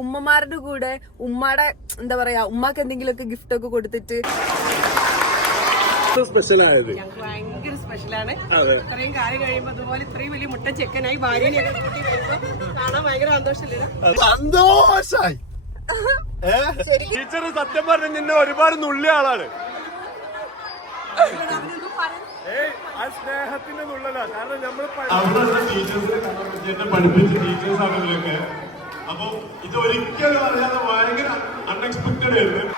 ഉമ്മമാരുടെ കൂടെ ഉമ്മയുടെ എന്താ പറയാ ഉമ്മക്ക് എന്തെങ്കിലുമൊക്കെ ഗിഫ്റ്റ് ഒക്കെ കൊടുത്തിട്ട് ഞങ്ങൾക്ക് ഭയങ്കര സ്പെഷ്യലാണ്. ഇത്രയും കാര്യം കഴിയുമ്പോ അതുപോലെ ഇത്രയും വലിയ മുട്ട ചെക്കനായി ഭാര്യനെയൊക്കെ കൂട്ടി വരുമ്പോ കാണാൻ ഭയങ്കര സന്തോഷായി. ടീച്ചർ സത്യം പറഞ്ഞ നിന്നെ ഒരുപാട് നുള്ളിയ ആളാണ്. സ്നേഹത്തിന്റെ നുള്ളല. കാരണം നമ്മൾ പഠിപ്പിച്ച ടീച്ചേഴ്സാണ് ഇവരൊക്കെ. അപ്പൊ ഇത് ഒരിക്കലും അറിയാതെ ഭയങ്കര അൺഎക്സ്പെക്ടഡ് ആയിരുന്നു.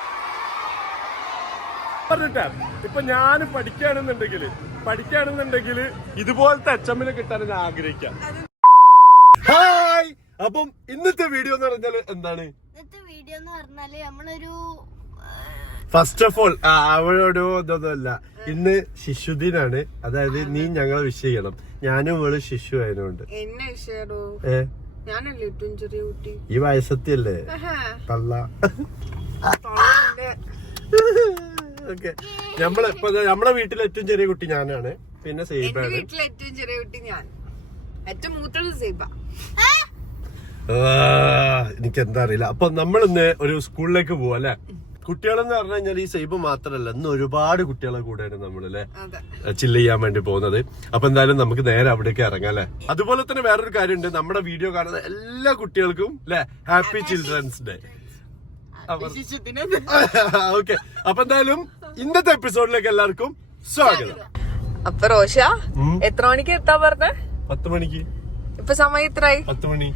പറഞ്ഞിട്ടാ ഇപ്പൊ ഞാൻ പഠിക്കുകയാണെന്നുണ്ടെങ്കിൽ ഇതുപോലത്തെ അച്ചമ്മനെ കിട്ടാൻ ഞാൻ ആഗ്രഹിക്കാം. ഹായ്, അപ്പം ഇന്നത്തെ വീഡിയോ എന്ന് പറഞ്ഞാല് എന്താണ്? ഇന്നത്തെ വീഡിയോ എന്ന് പറഞ്ഞാല് നമ്മളൊരു ഫസ്റ്റ് ഓഫ് ഓൾ അവളോട് ഇതൊന്നുമല്ല, ഇന്ന് ശിശുദിനാണ്. അതായത് നീ ഞങ്ങളെ വിഷ് ചെയ്യണം. ഞാനും ഇവള് ശിശു ആയതുകൊണ്ട്. എന്നെ വിഷയടോ, ഞാനല്ലേ ഏറ്റവും ചെറിയ കുട്ടി. ഈ വയസ്സത്തിയല്ലേ തള്ള. ഓക്കെ, നമ്മളെ വീട്ടിലെ ഏറ്റവും ചെറിയ കുട്ടി ഞാനാണ്. പിന്നെ സൈബാണ്. വീട്ടിലെ ഏറ്റവും ചെറിയ കുട്ടി ഞാൻ. ഏറ്റവും മൂത്തത് സൈബ. എനിക്കെന്താ അറിയില്ല. അപ്പൊ നമ്മളിന്ന് ഒരു സ്കൂളിലേക്ക് പോവാ അല്ലെ. കുട്ടികളെന്ന് പറഞ്ഞു കഴിഞ്ഞാൽ ഈ സൈബ് മാത്രല്ല, ഇന്ന് ഒരുപാട് കുട്ടികളെ കൂടെയാണ് നമ്മളല്ലേ ചില്ല് ചെയ്യാൻ വേണ്ടി പോകുന്നത്. അപ്പൊ എന്തായാലും നമുക്ക് നേരെ അവിടേക്ക് ഇറങ്ങാം അല്ലെ. അതുപോലെ തന്നെ വേറൊരു കാര്യമുണ്ട്, നമ്മുടെ വീഡിയോ കാണുന്ന എല്ലാ കുട്ടികൾക്കും അല്ലെ ഹാപ്പി ചിൽഡ്രൻസ് ഡേ. ഓക്കെ, അപ്പൊ എന്തായാലും ഇന്നത്തെ എപ്പിസോഡിലേക്ക് എല്ലാവർക്കും സ്വാഗതം. അപ്പൊ റോഷ എത്ര മണിക്ക് എത്താ പറഞ്ഞ? 10 മണിക്ക്. ഇപ്പൊ സമയം എത്രയായി? 10 മണി.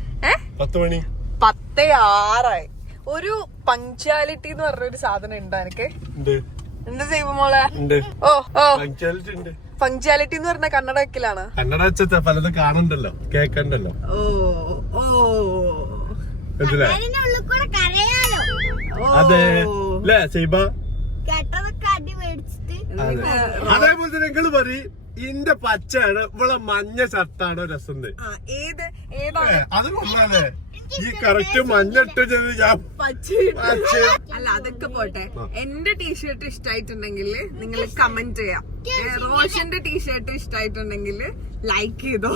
10:06. ഒരു പങ്ക്ച്വാലിറ്റി എന്ന് പറഞ്ഞൊരു സാധനം ഉണ്ടോ എനിക്ക്? എന്ത് ചെയ്യുമ്പോ മോളെ? പങ്ക്ച്വാലിറ്റി എന്ന് പറഞ്ഞ കന്നഡ വെക്കലാണ്. കന്നഡ വെച്ചാ പലതും കാണണ്ടല്ലോ, കേക്കണ്ടല്ലോ. അതെ അല്ലേ സൈബ? അതേപോലെ തന്നെ നിങ്ങൾ പറയും ഇന്റെ പച്ചയാണ് ഇവളെ മഞ്ഞ ഷർട്ടാണോ രസം? അത് കൊള്ളാതെ ഈ കറക്റ്റ് മഞ്ഞിട്ട് ഞാൻ അല്ല അതൊക്കെ പോട്ടെ. എന്റെ ടീഷർട്ട് ഇഷ്ടായിട്ടുണ്ടെങ്കിൽ നിങ്ങൾ കമന്റ് ചെയ്യാം. റോഷന്റെ ടീഷർട്ട് ഇഷ്ടായിട്ടുണ്ടെങ്കിൽ ലൈക്ക് ചെയ്തോ.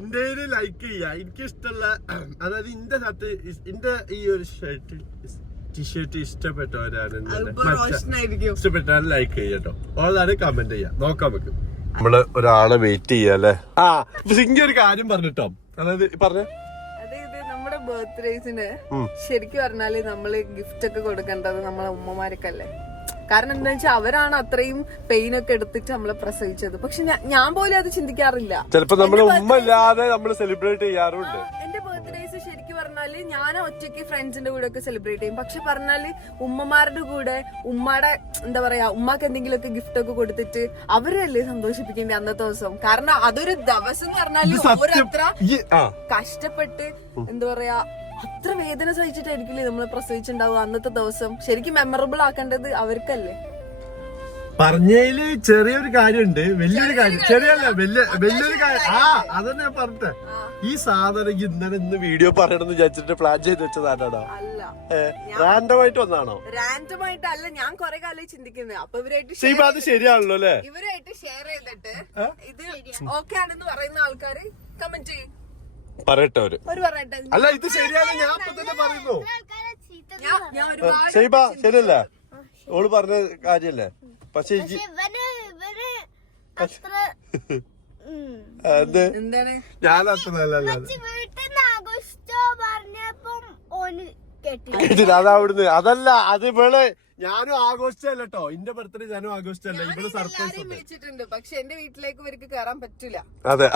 ഇന്ത്യയില് ലൈക്ക് ചെയ്യാ. എനിക്കിഷ്ടമുള്ള അതായത് ഇന്റെ ഷർട്ട്, ഇന്റെ ഈ ഒരു ഷർട്ട് ടീഷർട്ട് ഇഷ്ടപ്പെട്ടവരാണ് ഇഷ്ടപ്പെട്ടാൽ ലൈക്ക് ചെയ്യട്ടോ. അതാണ് കമന്റ് ചെയ്യാം. നോക്കാം നമുക്ക്. നമ്മള് ഒരാളെ വെയിറ്റ് ചെയ്യാല്ലേ. സിംഗി ഒരു കാര്യം പറഞ്ഞിട്ടോ, അതായത് പറഞ്ഞ നമ്മുടെ ബർത്ത്ഡേസിന് ശരിക്കും പറഞ്ഞാല് നമ്മള് ഗിഫ്റ്റ് ഒക്കെ കൊടുക്കേണ്ടത് നമ്മളെ ഉമ്മമാർക്കല്ലേ. കാരണം എന്താ വെച്ചാൽ അവരാണ് അത്രയും പെയിൻ ഒക്കെ എടുത്തിട്ട് നമ്മളെ പ്രസവിച്ചത്. പക്ഷെ ഞാൻ പോലും അത് ചിന്തിക്കാറില്ല. ചിലപ്പോ നമ്മള് ഉമ്മ ഇല്ലാതെ നമ്മള് സെലിബ്രേറ്റ് ചെയ്യാറുണ്ട്. എന്റെ ബർത്ത്ഡേസ് ശരിക്കും പറഞ്ഞാല് ഞാൻ ഒറ്റയ്ക്ക് ഫ്രണ്ട്സിന്റെ കൂടെ ഒക്കെ സെലിബ്രേറ്റ് ചെയ്യും. പക്ഷെ പറഞ്ഞാല് ഉമ്മമാരുടെ കൂടെ ഉമ്മയുടെ എന്താ പറയാ ഉമ്മക്ക് എന്തെങ്കിലുമൊക്കെ ഗിഫ്റ്റ് ഒക്കെ കൊടുത്തിട്ട് അവരല്ലേ സന്തോഷിപ്പിക്കേണ്ടത് അന്നത്തെ ദിവസം. കാരണം അതൊരു ദിവസം എന്ന് പറഞ്ഞാല് ഓരോരുത്തര കഷ്ടപ്പെട്ട് എന്താ പറയാ അത്ര വേദന സഹിച്ചിട്ടായിരിക്കില്ലേ നമ്മളെ പ്രസവിച്ചിട്ടുണ്ടാവുക അന്നത്തെ ദിവസം. ശരിക്കും മെമ്മറബിൾ ആക്കേണ്ടത് അവർക്കല്ലേ. പറഞ്ഞതില് ചെറിയൊരു കാര്യമുണ്ട്, വലിയൊരു കാര്യം. ചെറിയല്ല, വലിയൊരു കാര്യം. അതന്നെ ഞാൻ പറഞ്ഞെ. ഈ സാധനം ഇന്ന് വീഡിയോ പറയണമെന്ന് വിചാരിച്ചിട്ട് പ്ലാൻ ചെയ്ത് വെച്ചതാണോ? അല്ല, റാൻഡമായിട്ട് വന്നാണോ? റാൻഡമായിട്ടല്ല, ഞാൻ കുറെ കാലം ചിന്തിക്കുന്നത്. അപ്പൊ അത് ശരിയാണല്ലോ അല്ലേ? ഇവരായിട്ട് ഷെയർ ചെയ്തിട്ട് ഇത് ഓക്കെ ആണെന്ന് പറയുന്ന ആൾക്കാര് കമന്റ് ചെയ്യും. പറയട്ടെ അവര്. അല്ല ഇത് ശരിയാണ്, ഞാൻ ഇപ്പൊ തന്നെ പറയുന്നു. ഷൈബ ശരിയല്ല, ഓള് പറഞ്ഞ കാര്യല്ലേ. പക്ഷെ ഞാൻ കേട്ടില്ല. അതവിടുന്ന് അതല്ല, അത് ഇവള് ഞാനും ആഘോഷിച്ചല്ല കേട്ടോ. എന്റെ ബർത്ത്ഡേ ഞാനും ആഘോഷിച്ചല്ല, ഇവിടെ സർപ്രൈസ് വെച്ചിട്ടുണ്ട്. പക്ഷെ എന്റെ വീട്ടിലേക്ക് ഇവർക്ക് കയറാൻ പറ്റില്ല. അതെ,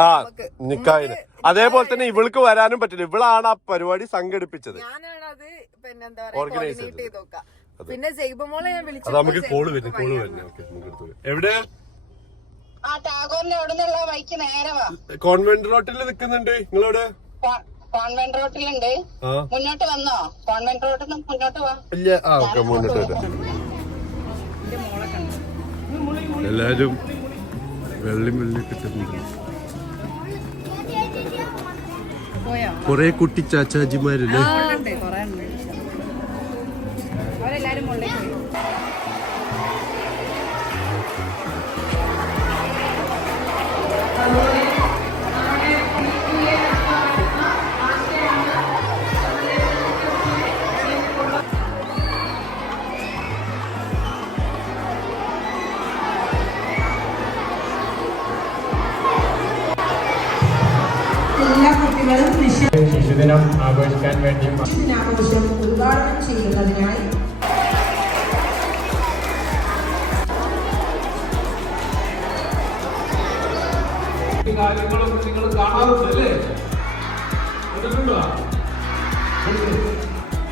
നിക്കായിന്. അതേപോലെ തന്നെ ഇവൾക്ക് വരാനും പറ്റില്ല. ഇവളാണ് ആ പരിപാടി സംഘടിപ്പിച്ചത്. ഞാനാണ് അത് പിന്നെ എന്താ പറയാ കോർഡിനേറ്റ് ചെയ്ത് നോക്കാം. പിന്നെ ജൈബമോളെ ഞാൻ വിളിച്ചു. നമുക്ക് കോള് വരുന്നു. എവിടെ? കോൺവെന്റ് റോട്ടിൽ നിൽക്കുന്നുണ്ട്. നിങ്ങളോട് കോൺവെന്റ് റോട്ടിലുണ്ട്. മുന്നോട്ട് വന്നോ? കോൺവെന്റ് റോട്ടിൽ നിന്ന് മുന്നോട്ട് വാ. ഇല്ല, മുന്നോട്ട് വരാം. എല്ലാരും വെള്ളി കിട്ടുന്നുണ്ട്. കൊറേ കുട്ടി ചാച്ചാജിമാരല്ലേ. വിദ്യാർത്ഥികളും ശിശുദിനം ആഘോഷിക്കാൻ വേണ്ടി ശിശുദിനാഘോഷം ഉദ്ഘാടനം ചെയ്യുന്നതിനായി കാര്യങ്ങളൊക്കെ നിങ്ങൾ കാണാറുണ്ടല്ലേ? കണ്ടിട്ടുണ്ടോ?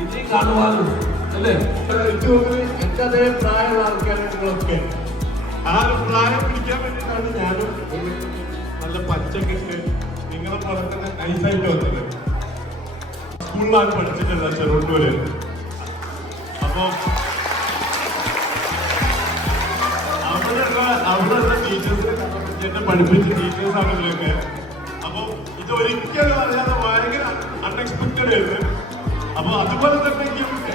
ഇനി കാണുവാനും അല്ലേ? എന്റെ അതേ പ്രായമുള്ള ആൾക്കാരെ നിങ്ങളൊക്കെ ആ ഒരു പ്രായം പിടിക്കാൻ വേണ്ടിയിട്ടാണ് ഞാനും ഒരു നല്ല പച്ചക്കിട്ട് നിങ്ങളെ പോലെ തന്നെ നൈസായിട്ട് വന്നത്. സ്കൂളിലാണ് പഠിച്ചിട്ടുള്ള ചെറുണ്ടൂര്. അപ്പൊ അവിടെയുള്ള ടീച്ചേഴ്സിനെ എന്നെ പഠിപ്പിച്ച ടീച്ചേഴ്സാണ് ഇവരൊക്കെ. അപ്പൊ ഇത് ഒരിക്കലും അറിയാതെ ഭയങ്കര അൺഎക്സ്പെക്ടഡ് ആയിരുന്നു. അപ്പൊ അതുപോലെ തന്നെ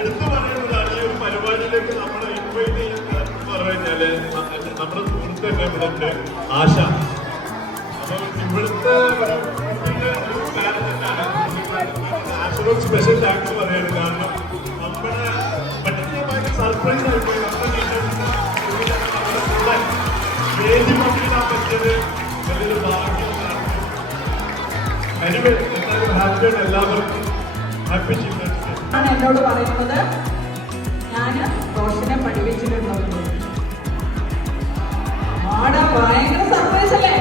എടുത്തു പറയുന്നതാണ് ഈ ഒരു പരിപാടിയിലേക്ക് നമ്മളെ ഇൻവൈറ്റ് ചെയ്യുന്ന പറഞ്ഞു കഴിഞ്ഞാല് നമ്മുടെ സുഹൃത്ത് തന്നെ ഇവിടെ ഉണ്ട്, ആശ. അപ്പൊ ഇവിടുത്തെ ഒരു പാരന്റാണ് ആശയോട് സ്പെഷ്യൽ താങ്ക്സ് പറയുന്നത്. കാരണം നമ്മുടെ പെട്ടെന്ന് ഭയങ്കര സർപ്രൈസ് ആയിപ്പോയി. നമ്മുടെ ടീച്ചേഴ്സ് വേദി പങ്കിടാൻ പറ്റിയത് വലിയൊരു ഭാഗ്യമാണ്. എന്തായാലും ഹാപ്പിയാണ് എല്ലാവർക്കും. Happy children's day. എന്നോട് പറയുന്നത് ഞാൻ റോഷനെ പഠിപ്പിച്ചിട്ടുണ്ടോ. ആടാ ഭയങ്കര സർപ്രൈസ് അല്ലേ?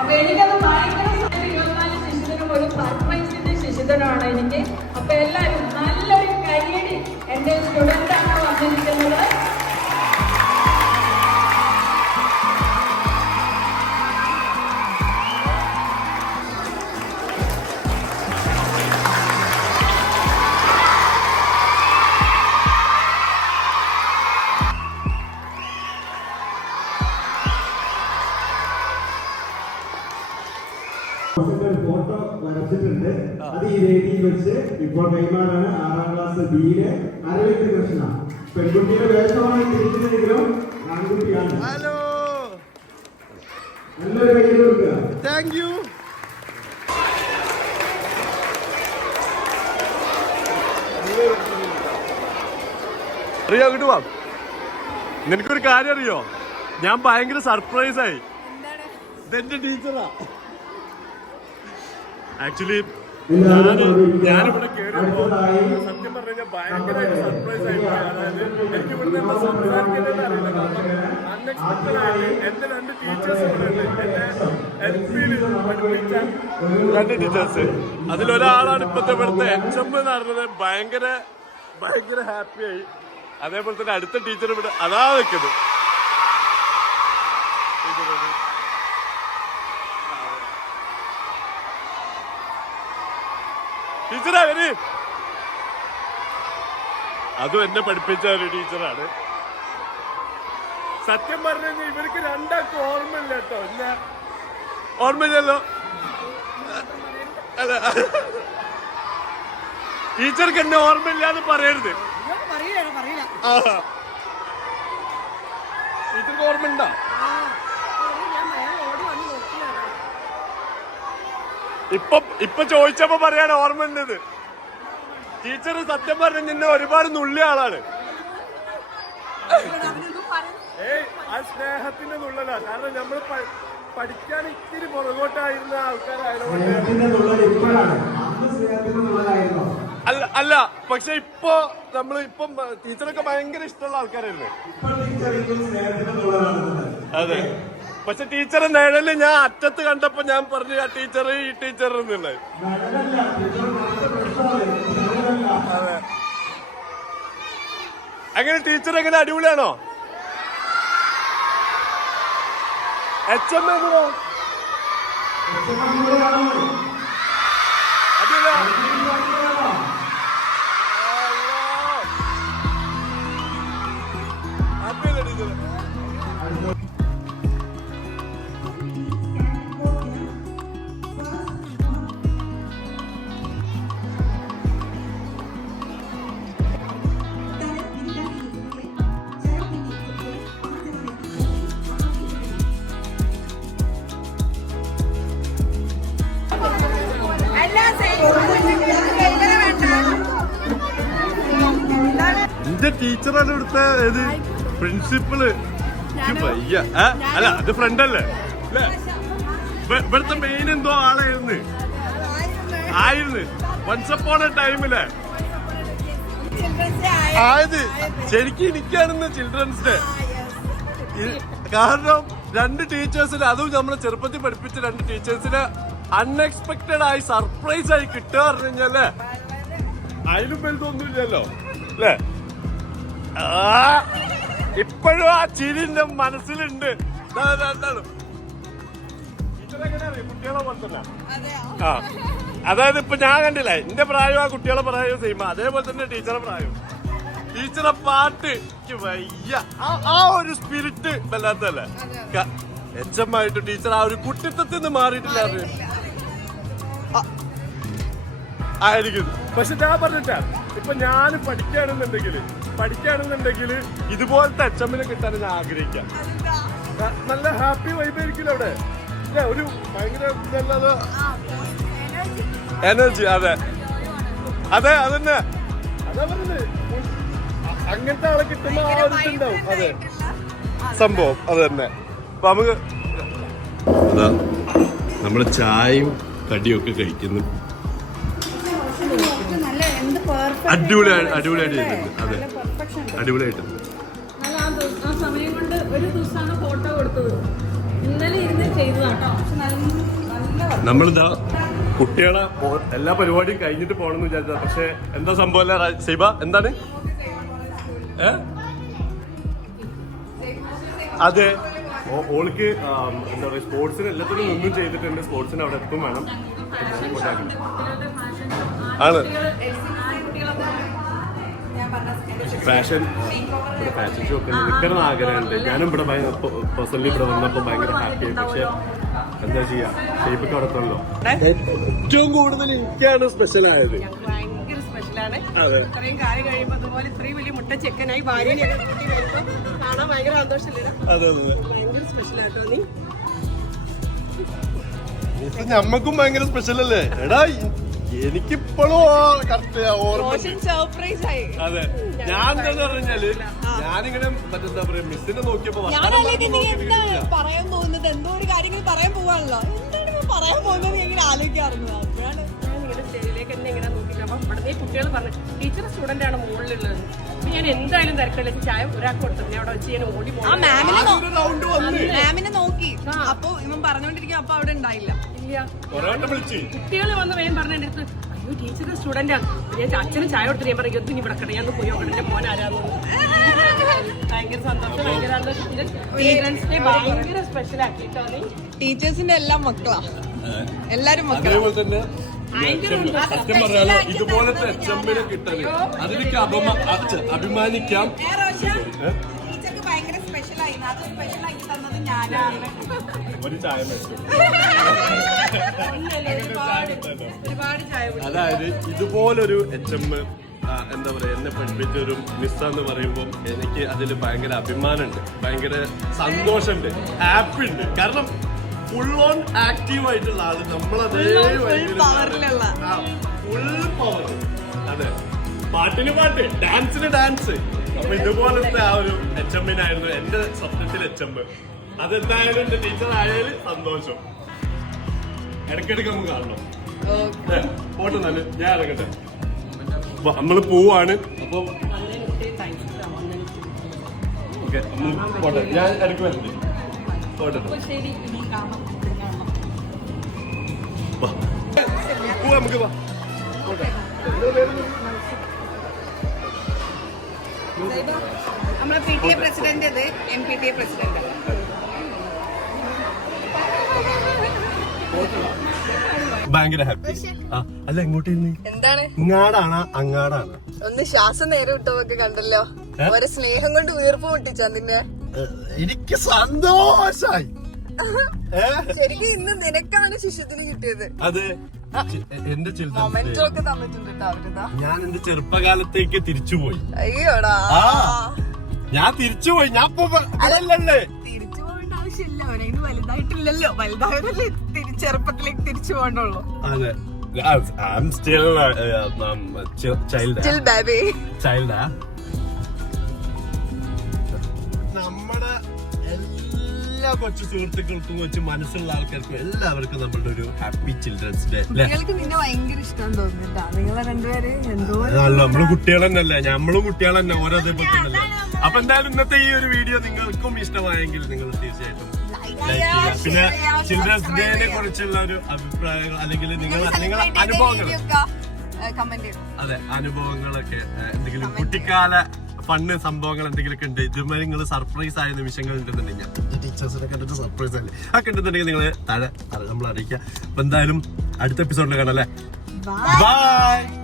അപ്പൊ എനിക്കത് ഭയങ്കര 24 ശിശുദിനം ഒരു സർപ്രൈസിന്റെ ശിശുദിനമാണ് എനിക്ക്. അപ്പൊ എല്ലാവരും നല്ലൊരു കൈയടി. എന്റെ സ്റ്റുഡന്റ് ആണ് വന്നിരിക്കുന്നത്. ഫോട്ടോ വരച്ചിട്ടുണ്ട്. അത് ഈ വേദിയിൽ വെച്ച് ഇപ്പോൾ കൈമാറാണ് 6ാം ക്ലാസ് ബിയിലെ അരവിന്ദ് കൃഷ്ണ. പെൺകുട്ടിയുടെ വേഷമാണ് തിരിച്ചില്ലെങ്കിലും ആൺകുട്ടിയാണ്. നല്ലൊരു കയ്യിൽ കൊടുക്കുക. Thank you. അറിയോ അങ്ങോട്ട് വാ. നിനക്കൊരു കാര്യം അറിയോ? ഞാൻ ഭയങ്കര സർപ്രൈസ് ആയി. ഇതെന്റെ ടീച്ചറാ. ആക്ച്വലി ഞാനിവിടെ കേറിയപ്പോ സത്യം പറഞ്ഞാൽ ഭയങ്കരമായിട്ട് സർപ്രൈസ് ആയി. അതായത് എനിക്ക് ഇവിടുന്ന് എന്താ സംസാരിക്കുന്നതെന്ന് അറിയില്ല. കാരണം അൺഎക്സ്പെക്ടഡ് ആയിട്ട് എന്റെ 2 ടീച്ചേഴ്സ് ഇവിടെ ഉണ്ട്. എന്നെ LP പഠിപ്പിച്ച 2 ടീച്ചേഴ്സ്. അതിലൊരാളാണ് ഇപ്പത്തെ ഇവിടുത്തെ HM എന്ന് പറഞ്ഞത്. ഭയങ്കര ഹാപ്പി ആയി. അതേപോലെ തന്നെ അടുത്ത ടീച്ചർ ഇവിടെ അതാ വെക്കുന്നത്. ടീച്ചറാ വര്. അതും എന്നെ പഠിപ്പിച്ച ഒരു ടീച്ചറാണ്. സത്യം പറഞ്ഞു കഴിഞ്ഞാൽ ഇവർക്ക് 2ആൾക്കും ഓർമ്മയില്ല കേട്ടോ. ഇല്ല, ഓർമ്മയില്ലല്ലോ. അല്ല, ടീച്ചർക്ക് എന്നെ ഓർമ്മയില്ലാന്ന് പറയരുത്. ടീച്ചർക്ക് ഓർമ്മയുണ്ടോ? ഇപ്പൊ ചോദിച്ചപ്പോ പറയാൻ ഓർമ്മ ഉണ്ടത്. ടീച്ചർ സത്യം പറഞ്ഞ നിന്നെ ഒരുപാട് നുള്ളിയ ആളാണ്. ആ സ്നേഹത്തിന്റെ നുള്ളലാ. കാരണം നമ്മൾ പഠിക്കാൻ ഇത്തിരി പുറകോട്ടായിരുന്ന ആൾക്കാരായതുകൊണ്ട്. അല്ല പക്ഷെ ഇപ്പൊ ടീച്ചറൊക്കെ ഭയങ്കര ഇഷ്ടമുള്ള ആൾക്കാരല്ലേ. അതെ. പക്ഷെ ടീച്ചറെ നിഴല് ഞാൻ അറ്റത്ത് കണ്ടപ്പോ ഞാൻ പറഞ്ഞു ആ ടീച്ചർ ഈ ടീച്ചർ എന്നുള്ളത്. അതെ. അങ്ങനെ ടീച്ചർ എങ്ങനെ അടിപൊളിയാണോ? HM എങ്ങനോ അടിപൊളിയാ. ഹാപ്പിയല്ലേ ടീച്ചർ? എന്റെ ടീച്ചറാണ് ഇവിടുത്തെ പ്രിൻസിപ്പള്. അല്ല അത് ഫ്രണ്ട് അല്ലേ? ഇവിടുത്തെ മെയിൻ എന്തോ ആളായിരുന്നു വൺസ് അപ്പോൺ എ ടൈമില് ആയത് ശരിക്കും എനിക്കാണെന്ന് ചിൽഡ്രൻസ് ഡേ. കാരണം 2 ടീച്ചേഴ്സിന്, അതും നമ്മളെ ചെറുപ്പത്തിൽ പഠിപ്പിച്ച 2 ടീച്ചേഴ്സിന് അൺഎക്സ്പെക്ടഡ് ആയി സർപ്രൈസ് ആയി കിട്ടുക പറഞ്ഞു കഴിഞ്ഞാലേ അതിലും വലുതൊന്നുമില്ലല്ലോ അല്ലേ. ഇപ്പോഴും ആ ചിരിന്റെ മനസ്സിലുണ്ട്. എന്താണ് കുട്ടികളെ പോലെ തന്നെ. ആ അതായത് ഇപ്പൊ ഞാൻ കണ്ടില്ലേ, എന്റെ പ്രായം ആ കുട്ടികളെ പ്രായം സെയിം, അതേപോലെ തന്നെ ടീച്ചറെ പ്രായം. ടീച്ചറെ പാട്ട് വയ്യ, ആ ഒരു സ്പിരിറ്റ് വല്ലാത്തല്ലേ. HM ആയിട്ട് ടീച്ചർ ആ ഒരു കുട്ടിത്തത്തിൽ നിന്ന് മാറിയിട്ടില്ല ആയിരിക്കും. പക്ഷെ ഞാൻ പറഞ്ഞിട്ടാ, ഇപ്പൊ ഞാൻ പഠിക്കുകയാണെന്നുണ്ടെങ്കിൽ ഇതുപോലത്തെ HM കിട്ടാൻ ഞാൻ ആഗ്രഹിക്കാം. നല്ല ഹാപ്പി വൈബ് ആയിരിക്കില്ല അവിടെ. ഒരു ഭയങ്കര എനർജി. അതെ അതെ അതന്നെ, അതാ പറഞ്ഞത്. അങ്ങനത്തെ ആളെ കിട്ടുമ്പോ ആ ഒരു ഇതുണ്ടാവും. അതെ സംഭവം അത് തന്നെ. അപ്പൊ നമുക്ക് അതാ നമ്മള് ചായയും കടിയൊക്കെ കഴിക്കുന്നു. അടിപൊളിയായിട്ട് ചെയ്തിട്ടുണ്ട്. അതെ അടിപൊളിയായിട്ടുണ്ട്. ആ സമയം കൊണ്ട് ഒരു ദിവസമാണ് ഫോട്ടോ കൊടുത്തത്. ഇന്നലെ ഇരുന്ന് ചെയ്തതാട്ടോ. പക്ഷെ നല്ല നമ്മളിതാ കുട്ടികളെ എല്ലാ പരിപാടിയും കഴിഞ്ഞിട്ട് പോകണമെന്ന് വിചാരിച്ചതാ. പക്ഷെ എന്താ സംഭവം അല്ല സൈബ, എന്താണ്? അതെ ഓൾക്ക് എന്താ പറയുക, സ്പോർട്സിന് എല്ലാത്തിനും ഒന്നും ചെയ്തിട്ടുണ്ട്. സ്പോർട്സിന് അവിടെ എത്തും വേണം ആണ്. ഫാഷൻ ഷോ ഒക്കെ നിൽക്കണം ആഗ്രഹമുണ്ട്. ഞാനും ഇവിടെ പേഴ്സണലി ഇവിടെ വന്നപ്പോൾ ഭയങ്കര ഹാപ്പിയായി. പക്ഷെ എന്താ ചെയ്യാ, ഷേപ്പൊക്കെ അവിടെ എത്തണല്ലോ. ഏറ്റവും കൂടുതൽ എനിക്കാണ് സ്പെഷ്യൽ ആയത്. ഭയങ്കര സ്പെഷ്യലാണ്. ഇത്രയും കാര്യം കഴിയുമ്പോൾ അതുപോലെ ഇത്രയും വലിയ മുട്ട ചെക്കനായി ഭാര്യനെ കൂട്ടി വരുമ്പോൾ കാണാൻ ഭയങ്കര സന്തോഷമില്ല. ഭയങ്കര സ്പെഷ്യലാട്ടോ നീ. ഞമ്മക്കും ഭയങ്കര സ്പെഷ്യൽ അല്ലേ എടാ. എനിക്കിപ്പോഴും സർപ്രൈസ് ആയി. അതെ ഞാൻ എന്താന്ന് പറഞ്ഞാല്, ഞാനിങ്ങനെ മറ്റെന്താ പറയാ, മിസ്സിനെ നോക്കിയപ്പോ പറയാൻ പോകുന്നത് എന്തോ ഒരു കാര്യങ്ങൾ പറയാൻ പോവാണല്ലോ. എന്താണ് പറയാൻ പോകുന്നത് ഇങ്ങനെ ആലോചിക്കാറുണ്ട്. അപ്പോഴാണ് ഞാൻ ഇങ്ങനെ സ്റ്റേജിലേക്ക് എന്നെ ഇങ്ങനെ നോക്കിയിട്ട് അപ്പൊ ഇവിടെ കുട്ടികൾ പറഞ്ഞു ടീച്ചർ സ്റ്റുഡന്റ് ആണ് മുകളിലുള്ളത്. അപ്പൊ ഞാൻ എന്തായാലും തിരക്കില്ല, ചായ ഒരാൾക്ക് കൊടുത്തു. ഞാൻ അവിടെ വെച്ച് ഞാൻ ഓടി പോകും. മാമിനെ നോക്കി അപ്പൊ ഇവൻ പറഞ്ഞോണ്ടിരിക്കും. അപ്പൊ അവിടെ ഉണ്ടായില്ല. കുട്ടികൾ വന്ന് വേഗം പറഞ്ഞ എന്റെ അടുത്ത്, അയ്യോ ടീച്ചർ സ്റ്റുഡന്റ് ആണ്. ഞാൻ അച്ഛന് ചായ കൊടുത്തിട്ട് ഞാൻ പറയും ഇനി ഇവിടെ കട, ഞാൻ പോയി നോക്കട്ടെ എന്റെ മോൻ ആരാന്ന്. ഭയങ്കര സന്തോഷം, ഭയങ്കര സന്തോഷം. ഭയങ്കര സ്പെഷ്യൽ ആക്കിട്ടോ നീ. ടീച്ചേഴ്സിന്റെ എല്ലാം മക്കളാ, എല്ലാരും മക്കളാ. സത്യം പറയാലോ, ഇതുപോലത്തെ HMനെ കിട്ടാന് അതിലേക്ക് അഭിമാനിക്കാം. ഭയങ്കര സ്പെഷ്യലായി, അത് സ്പെഷ്യലാക്കി തന്നത് ഞാനാണ്. ഒരു ചായ ഒരുപാട് ചായ. അതായത് ഇതുപോലൊരു HM എന്താ പറയാ, എന്നെ പഠിപ്പിച്ചൊരു മിസ്സാന്ന് പറയുമ്പോൾ എനിക്ക് അതിൽ ഭയങ്കര അഭിമാനമുണ്ട്, ഭയങ്കര സന്തോഷമുണ്ട്, ഹാപ്പി ഉണ്ട്. കാരണം ഫുൾ ഓൺ ആക്റ്റീവ് ആയിട്ടുള്ള ആള് നമ്മളതേ ഫുൾ പവർ. അതെ, പാട്ടിന് പാട്ട്, ഡാൻസിന് ഡാൻസ്. അപ്പൊ ഇതുപോലത്തെ ആ ഒരു HMനായിരുന്നു എന്റെ സ്വപ്നത്തിൽ HM. അതെന്തായാലും എന്റെ ടീച്ചർ ആയാലും സന്തോഷം. ഇടയ്ക്കിടയ്ക്ക് നമുക്ക് കാണണം. പോട്ടെ, നല്ല ഞാൻ ഇറങ്ങട്ടെ. നമ്മള് പോവാണ്. അപ്പൊ ഓക്കെ പോട്ടെ, ഞാൻ ഇടയ്ക്ക് വരട്ടെ. പോട്ടെ പോവാ, നമുക്ക് പോവാ. പോട്ടെ. നമ്മളെ PTA പ്രസിഡന്റ്, അത് MPTA പ്രസിഡന്റ്. ഭയങ്കര ഹാപ്പി. അല്ല എങ്ങോട്ടിരുന്ന്? എന്താണ് ഇങ്ങാടാണ് അങ്ങാടാണ്? ഒന്ന് ശ്വാസം നേരെ വിട്ടതൊക്കെ കണ്ടല്ലോ. ഒരു സ്നേഹം കൊണ്ട് വീർപ്പ് മുട്ടിച്ചാ നിന്നെ. എനിക്ക് സന്തോഷായി. ശരിക്കും ഇന്ന് നിനക്കാണ് ശിഷ്യത്തിന് കിട്ടിയത്. അതെ, എന്റെ മൊമെന്റോ ഒക്കെ തന്നിട്ടുണ്ട് കേട്ടോ അവരിതാ. ഞാൻ എന്റെ ചെറുപ്പകാലത്തേക്ക് തിരിച്ചുപോയി. അയ്യോടാ, ഞാൻ തിരിച്ചുപോയി. ഞാൻ അല്ലല്ലേ തിരിച്ചു പോകേണ്ട ആവശ്യമില്ല. അവനത് വലുതായിട്ടില്ലല്ലോ. വലുതായതല്ലേ ചെറുപ്പത്തിലേക്ക് തിരിച്ചു പോകണ്ടുള്ളൂ. അതെ, I'm still child. Still baby. Child. നമ്മുടെ എല്ലാ കൊച്ചു സുഹൃത്തുക്കൾക്കും കൊച്ചു മനസ്സുള്ള ആൾക്കാർക്കും എല്ലാവർക്കും നമ്മളുടെ ഒരു ഹാപ്പി ചിൽഡ്രൻസ് ഡേ അല്ലേ? കുട്ടികൾക്ക് നിന്നെ ഭയങ്കര ഇഷ്ടം തോന്നുന്നുണ്ടാ. നിങ്ങളെ രണ്ടുപേര് എന്തോ നമ്മള് കുട്ടികൾ തന്നെയല്ലേ, നമ്മളും കുട്ടികൾ തന്നെ ഓരോ അതേപോലെ തന്നെയല്ലേ. അപ്പൊ എന്തായാലും ഇന്നത്തെ ഈ ഒരു വീഡിയോ നിങ്ങൾക്കും ഇഷ്ടമായെങ്കിൽ നിങ്ങൾ തീർച്ചയായിട്ടും ലൈക്ക് ചെയ്യുക. പിന്നെ ചിൽഡ്രൻസ് ഡേനെ കുറിച്ചുള്ള ഒരു അഭിപ്രായങ്ങൾ അല്ലെങ്കിൽ നിങ്ങളെ അനുഭവങ്ങൾ, അതെ അനുഭവങ്ങളൊക്കെ എന്തെങ്കിലും കുട്ടിക്കാല ഫണ്ണ് സംഭവങ്ങൾ എന്തെങ്കിലുമൊക്കെ ഉണ്ട്, ഇതുമാതിരി നിങ്ങൾ സർപ്രൈസ് ആയ നിമിഷങ്ങൾ ഉണ്ടെന്നുണ്ടെങ്കിൽ ടീച്ചേഴ്സിനെ കണ്ടിട്ട് സർപ്രൈസ് ആയില്ലേ ഒക്കെ ഉണ്ടെന്നുണ്ടെങ്കിൽ നിങ്ങൾ താഴെ നമ്മൾ അറിയിക്കുക. അപ്പൊ എന്തായാലും അടുത്ത എപ്പിസോഡിൽ കാണാം അല്ലേ? ബൈ.